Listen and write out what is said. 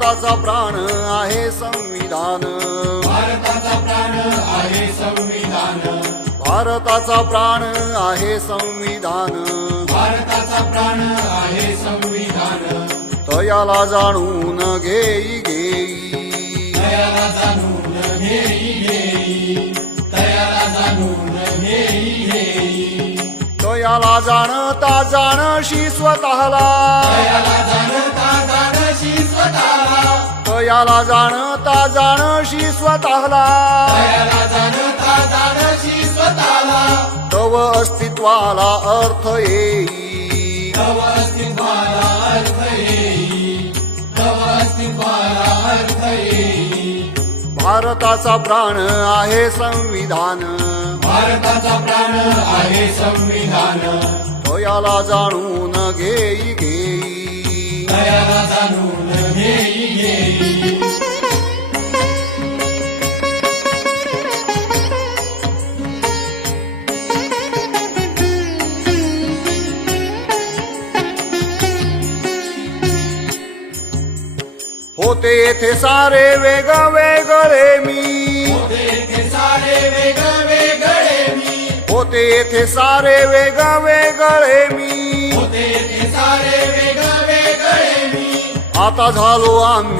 भारताचा प्राण आहे संविधान, भारताचा प्राण आहे संविधान, भारताचा प्राण आहे संविधान, भारताचा प्राण आहे संविधान. तयाला जाणून घेई घेई, तयाला जाणून घेई घेई, तयाला जाणून घेई घेई, तयाला जाणता जाणशी स्वतःला, तयाला जाणता जाणशी स्वतःला, तयाला जाणता जाणशी स्वतःला, तयाला जाणता जाणशी स्वतःला. तव अस्तित्वाला अर्थ येई, तव अस्तित्वाला अर्थ येई, तव अस्तित्वाला अर्थ येई. भारताचा प्राण आहे संविधान, भारताचा प्राण आहे संविधान, तयाला जाणून घेई घेई. तयाला जाणून घेई घेई. होते येथे सारे वेगवेगळे मी, होते येथे सारे वेगवेगळे मी, होते येथे सारे वेगवेगळे मी, होते येथे सारे वेगवेगळे मी. आता झालो आम्ही